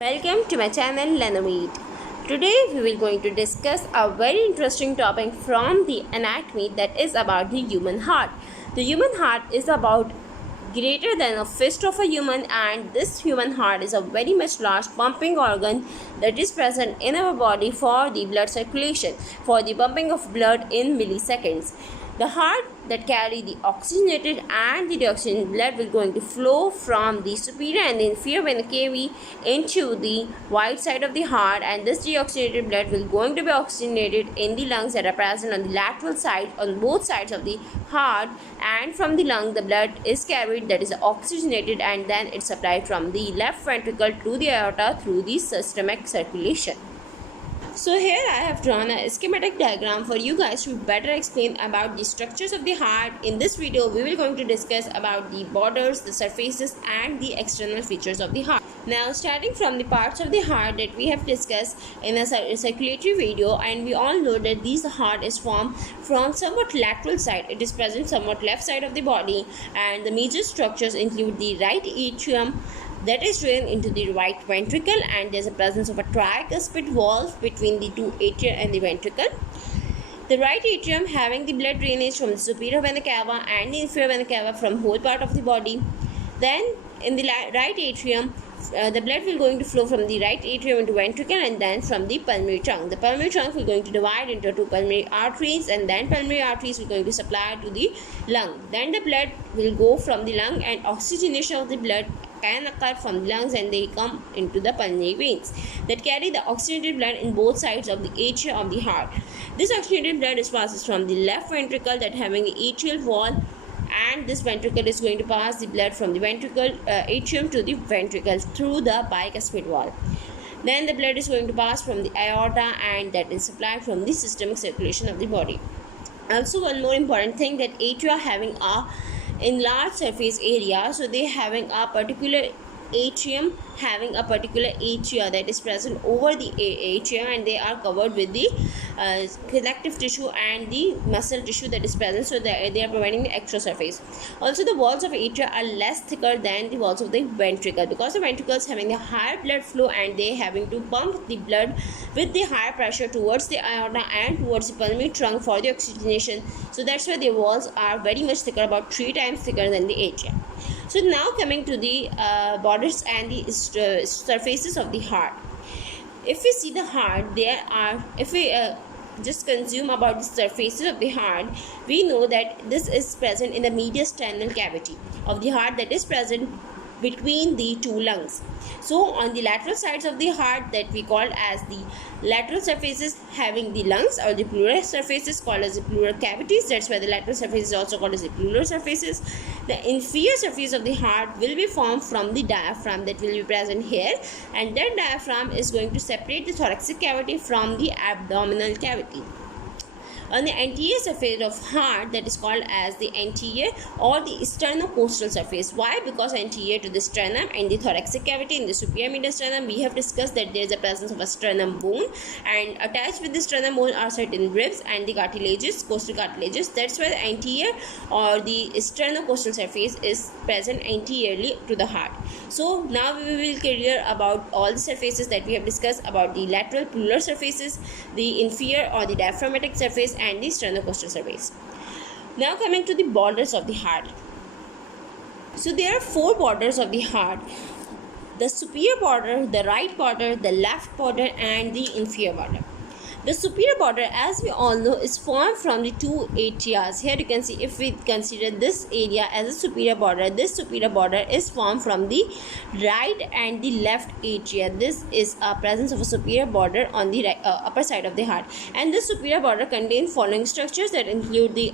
Welcome to my channel Lenomeet. Today we will going to discuss a very interesting topic from the anatomy, that is about the human heart. The human heart is about greater than a fist of a human, and this human heart is a very much large pumping organ that is present in our body for the blood circulation, for the pumping of blood in milliseconds. The heart that carry the oxygenated and the deoxygenated blood will going to flow from the superior and the inferior vena cava into the right side of the heart, and this deoxygenated blood will going to be oxygenated in the lungs that are present on the lateral side on both sides of the heart, and from the lung the blood is carried, that is oxygenated, and then it's supplied from the left ventricle to the aorta through the systemic circulation. So here I have drawn a schematic diagram for you guys to better explain about the structures of the heart. In this video, we will going to discuss about the borders, the surfaces and the external features of the heart. Now starting from the parts of the heart that we have discussed in a circulatory video, and we all know that this heart is formed from somewhat lateral side. It is present somewhat left side of the body, and the major structures include the right atrium, that is drained into the right ventricle, and there's a presence of a tricuspid valve between the two atria and the ventricle. The right atrium having the blood drainage from the superior vena cava and the inferior vena cava from whole part of the body. Then in the right atrium, the blood will going to flow from the right atrium into ventricle, and then from the pulmonary trunk. The pulmonary trunk will going to divide into two pulmonary arteries, and then pulmonary arteries will going to supply to the lung. Then the blood will go from the lung, and oxygenation of the blood can occur from the lungs, and they come into the pulmonary veins that carry the oxygenated blood in both sides of the atria of the heart. This oxygenated blood is passes from the left ventricle that having an atrial wall, and this ventricle is going to pass the blood from the ventricle atrium to the ventricle through the bicuspid valve. Then the blood is going to pass from the aorta, and that is supplied from the systemic circulation of the body. Also, one more important thing, that atria having a enlarged surface area, so they having a particular atrium having a particular atria that is present over the atrium, and they are covered with the connective tissue and the muscle tissue that is present, so they are providing the extra surface. Also, the walls of atria are less thicker than the walls of the ventricle, because the ventricles having a higher blood flow, and they having to pump the blood with the higher pressure towards the aorta and towards the pulmonary trunk for the oxygenation. So that's why the walls are very much thicker, about 3 times thicker than the atria. So now coming to the borders and the surfaces of the heart. If we see the heart, if we just consume about the surfaces of the heart, we know that this is present in the mediastinal cavity of the heart that is present between the two lungs. So on the lateral sides of the heart, that we call as the lateral surfaces having the lungs, or the pleural surfaces called as the pleural cavities. That's why the lateral surface is also called as the pleural surfaces. The inferior surface of the heart will be formed from the diaphragm that will be present here, and that diaphragm is going to separate the thoracic cavity from the abdominal cavity. On the anterior surface of heart, that is called as the anterior or the sternocostal surface. Why? Because anterior to the sternum and the thoracic cavity in the superior mediastinum, we have discussed that there is a presence of a sternum bone, and attached with the sternum bone are certain ribs and the cartilages, costal cartilages. That's why the anterior or the sternocostal surface is present anteriorly to the heart. So now we will clear about all the surfaces that we have discussed about the lateral pleural surfaces, the inferior or the diaphragmatic surface, and the sternocostal surface. Now coming to the borders of the heart. So there are 4 borders of the heart: the superior border, the right border, the left border, and the inferior border. The superior border, as we all know, is formed from the 2 atrias. Here you can see, if we consider this area as a superior border, this superior border is formed from the right and the left atria. This is a presence of a superior border on the upper side of the heart, and this superior border contains following structures that include the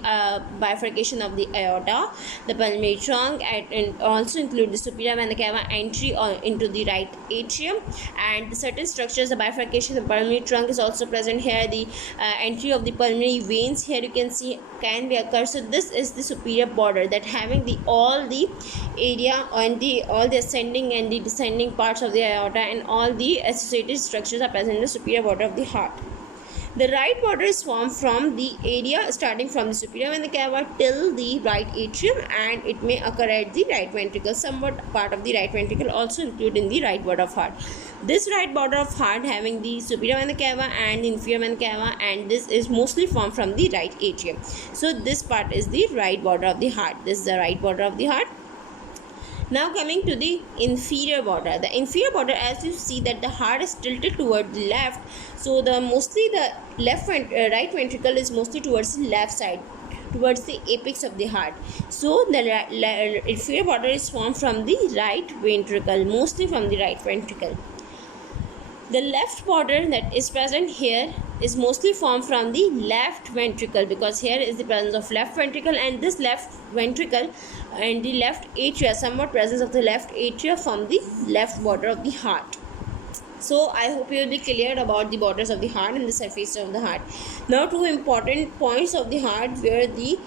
bifurcation of the aorta, the pulmonary trunk, and also include the superior vena cava entry into the right atrium, and certain structures, the bifurcation of the pulmonary trunk is also present here. The entry of the pulmonary veins here you can see can be occur. So this is the superior border that having the all the area and all the ascending and the descending parts of the aorta, and all the associated structures are present in the superior border of the heart. The right border is formed from the area starting from the superior vena cava till the right atrium, and it may occur at the right ventricle. Somewhat part of the right ventricle also included in the right border of heart. This right border of heart having the superior vena cava and the inferior vena cava, and this is mostly formed from the right atrium. So this part is the right border of the heart. This is the right border of the heart. Now coming to the inferior border. The inferior border, as you see that the heart is tilted toward the left, so the right ventricle is mostly towards the left side, towards the apex of the heart. So the inferior border is formed from the right ventricle, mostly from the right ventricle. The left border that is present here is mostly formed from the left ventricle, because here is the presence of left ventricle, and this left ventricle and the left atria, somewhat presence of the left atria from the left border of the heart. So I hope you will be clear about the borders of the heart and the surface of the heart. Now two important points of the heart where the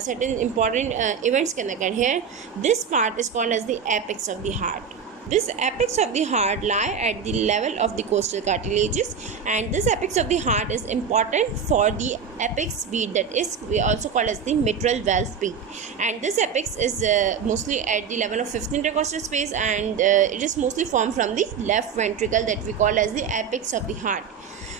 certain important events can occur here. This part is called as the apex of the heart. This apex of the heart lie at the level of the costal cartilages, and this apex of the heart is important for the apex beat, that is we also call as the mitral valve beat. And this apex is mostly at the level of fifth intercostal space, and it is mostly formed from the left ventricle, that we call as the apex of the heart.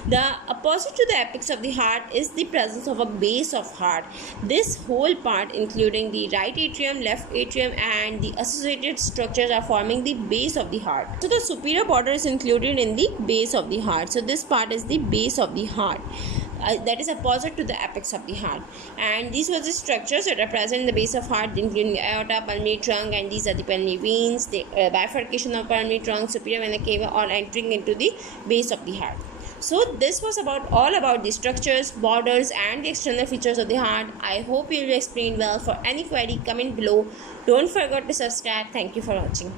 The opposite to the apex of the heart is the presence of a base of heart. This whole part, including the right atrium, left atrium, and the associated structures, are forming the base of the heart. So the superior border is included in the base of the heart. So this part is the base of the heart. That is opposite to the apex of the heart, and these were the structures that are present in the base of heart, including the aorta, pulmonary trunk, and these are the pulmonary veins. The bifurcation of pulmonary trunk, superior vena cava, all entering into the base of the heart. So this was all about the structures, borders, and the external features of the heart. I hope you will explain well. For any query, comment below. Don't forget to subscribe. Thank you for watching.